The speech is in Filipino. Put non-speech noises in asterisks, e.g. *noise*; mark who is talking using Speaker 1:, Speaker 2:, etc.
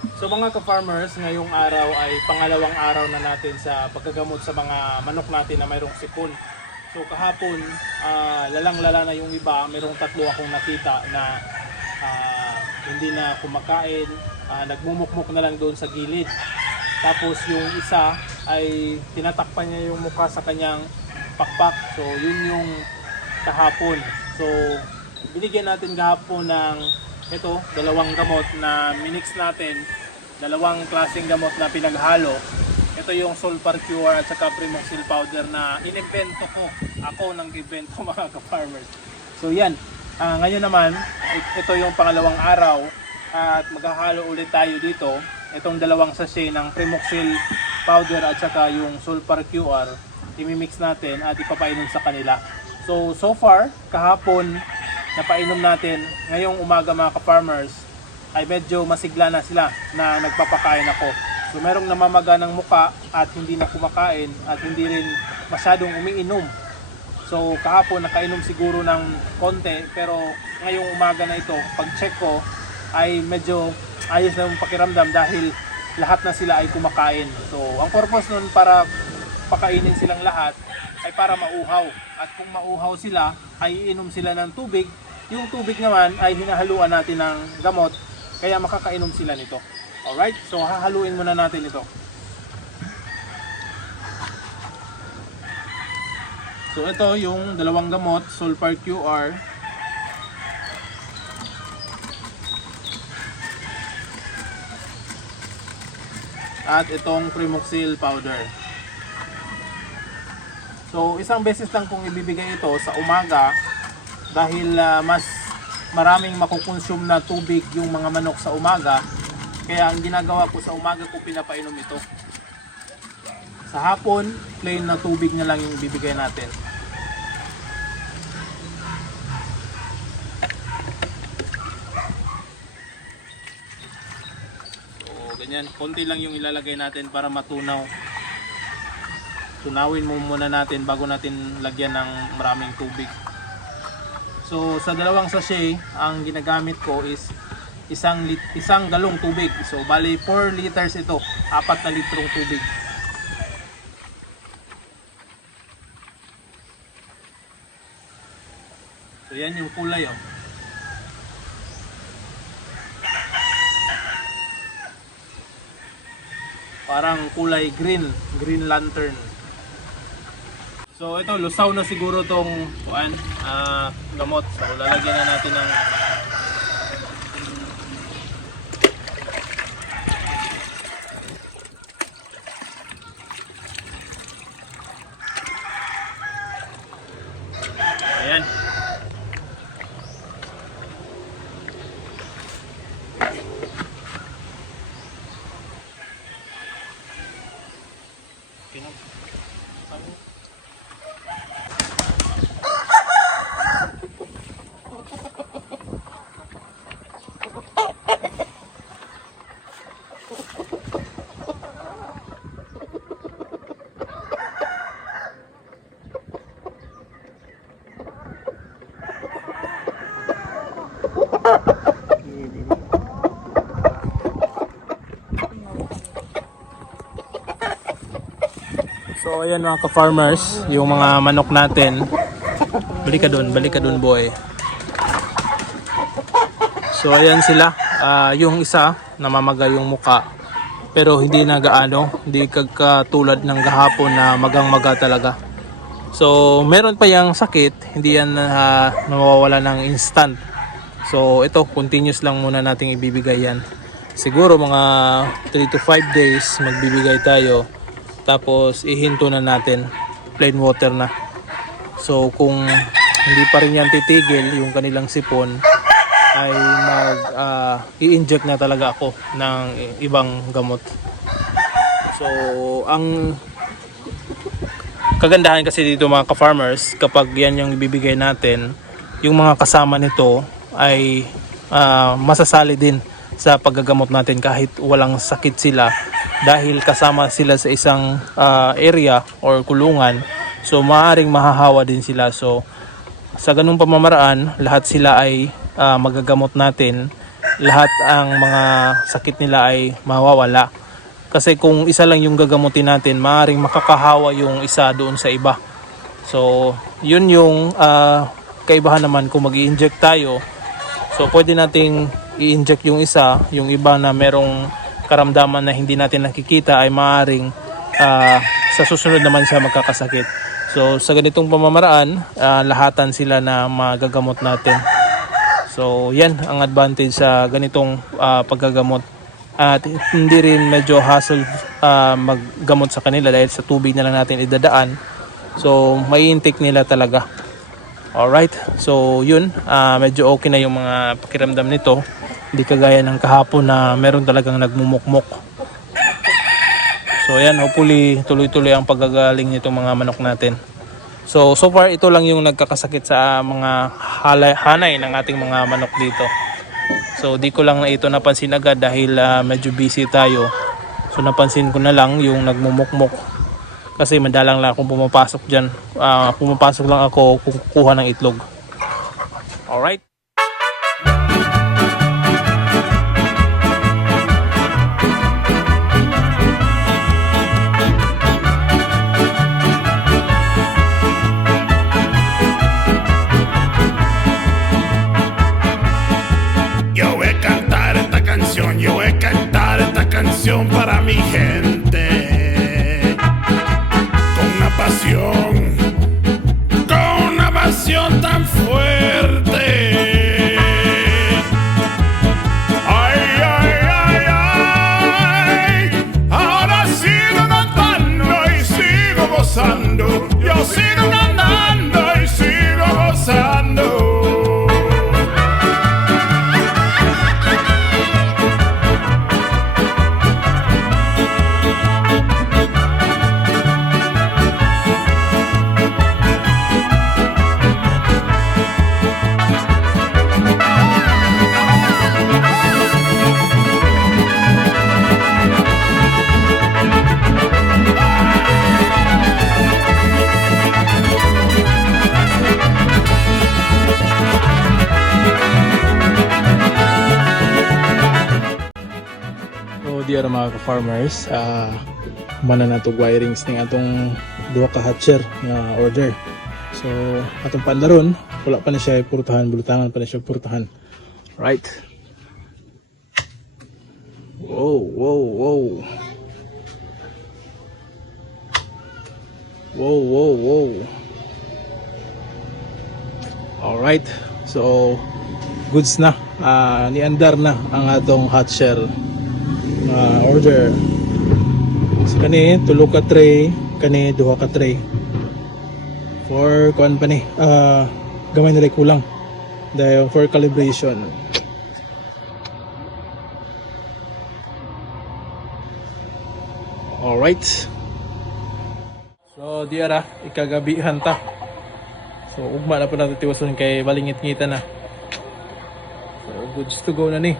Speaker 1: So mga ka-farmers, ngayong araw ay pangalawang araw na natin sa paggagamot sa mga manok natin na mayroong sipon. So kahapon, ah, lalang-lala na yung iba, mayroong tatlo akong nakita na ah, hindi na kumakain, ah, nagmumukmuk na lang doon sa gilid. Tapos yung isa ay tinatakpan niya yung mukha sa kanyang pakpak. So yun yung kahapon. So binigyan natin kahapon ng ito, dalawang gamot na minix natin. Dalawang klaseng gamot na pinaghalo. Ito yung Sulfur Cure at saka Primoxil powder na inimbento ko. Ako nang invento *laughs* mga ka-farmers. So yan. Ah, ngayon naman, it- ito yung pangalawang araw at maghahalo ulit tayo dito. Itong dalawang sachet ng Primoxil powder at saka yung Sulfur QR imimix natin at ipapainom sa kanila. So, so far, kahapon, napainom natin. Ngayong umaga mga ka-farmers, ay medyo masigla na sila na nagpapakain ako. So, merong namamaga ng muka at hindi na kumakain at hindi rin masyadong umiinom. So kahapon nakainom siguro ng konti pero ngayong umaga na ito pag check ko ay medyo ayos na yung pakiramdam dahil lahat na sila ay kumakain. So ang purpose nun para pakainin silang lahat ay para mauhaw. At kung mauhaw sila ay iinom sila ng tubig. Yung tubig naman ay hinahaluan natin ng gamot kaya makakainom sila nito. Alright, so hahaluin muna natin ito. So ito yung dalawang gamot, Sulfur QR. At itong Primoxil powder. So isang beses lang kong ibibigay ito sa umaga dahil ah, mas maraming makukonsume na tubig yung mga manok sa umaga. Kaya ang ginagawa ko sa umaga ko pinapainom ito. Sa hapon, plain na tubig na lang yung bibigay natin. So, ganyan. Konti lang yung ilalagay natin para matunaw. Tunawin mo muna natin bago natin lagyan ng maraming tubig. So, sa dalawang sachet, ang ginagamit ko is isang isang galong tubig. So, bali 4 liters ito. Apat na litrong tubig. So yan yung kulay oh. Parang kulay green, green lantern. So ito lusaw na siguro tong kuan ah, gamot. So lalagyan na natin ng So ayan mga ka-farmers, yung mga manok natin. Balik ka dun, balik ka dun boy. So ayan sila, Ah, yung isa namamaga yung muka. Pero hindi na gaano, hindi kagkatulad ng gahapon na magang-maga talaga. So meron pa yung sakit, hindi yan ah, nawawala ng instant. So ito, continuous lang muna nating ibibigay yan. Siguro mga 3 to 5 days magbibigay tayo. Tapos ihinto na natin plain water na. So kung hindi pa rin yan titigil yung kanilang sipon ay mag ah, i-inject na talaga ako ng ibang gamot. So ang kagandahan kasi dito mga ka-farmers kapag yan yung ibibigay natin yung mga kasama nito ay ah, masasali din sa paggagamot natin kahit walang sakit sila dahil kasama sila sa isang ah, area or kulungan so maaring mahahawa din sila so sa ganung pamamaraan lahat sila ay ah, magagamot natin lahat ang mga sakit nila ay mawawala. Kasi kung isa lang yung gagamutin natin, maaaring makakahawa yung isa doon sa iba. So, yun yung ah, kaibahan naman kung mag inject tayo. So, pwede nating i-inject yung isa, yung iba na merong karamdaman na hindi natin nakikita ay maaaring ah, sa susunod naman siya magkakasakit. So, sa ganitong pamamaraan, ah, lahatan sila na magagamot natin. So, yan ang advantage sa ganitong ah, paggagamot. At hindi rin medyo hassle ah, maggamot sa kanila dahil sa tubig na lang natin idadaan. So, may intake nila talaga. Alright, so yun, ah, medyo okay na yung mga pakiramdam nito. Hindi kagaya ng kahapon na meron talagang nagmumukmok. So yan, hopefully tuloy-tuloy ang paggagaling nitong mga manok natin. So, so far ito lang yung nagkakasakit sa mga halay, hanay ng ating mga manok dito. So, di ko lang ito napansin agad dahil ah, medyo busy tayo. So, napansin ko na lang yung nagmumukmok. Kasi madalang lang akong pumapasok dyan. Ah, pumapasok lang ako kung kukuha ng itlog. Alright.
Speaker 2: Para mi gente.
Speaker 1: Di ara mga ka-farmers, ah mana wirings ning atong duha ka hatcher nga order. So, atong pandaron, wala pa na siya purtahan, bulutangan pa na siya purtahan. Right. Wow, wow, wow. Wow, wow, wow. Alright. So, goods na. Ah, niandar na ang atong hatcher uh, order. So kani tulo ka tray kani duha ka tray. For kuan pa ni uh, gamay rin kulang. Dahil for calibration. Alright. So di ara ikagabihan ta. So ugma na po natin tiwason kay balingit ngita na. So goods to go na ni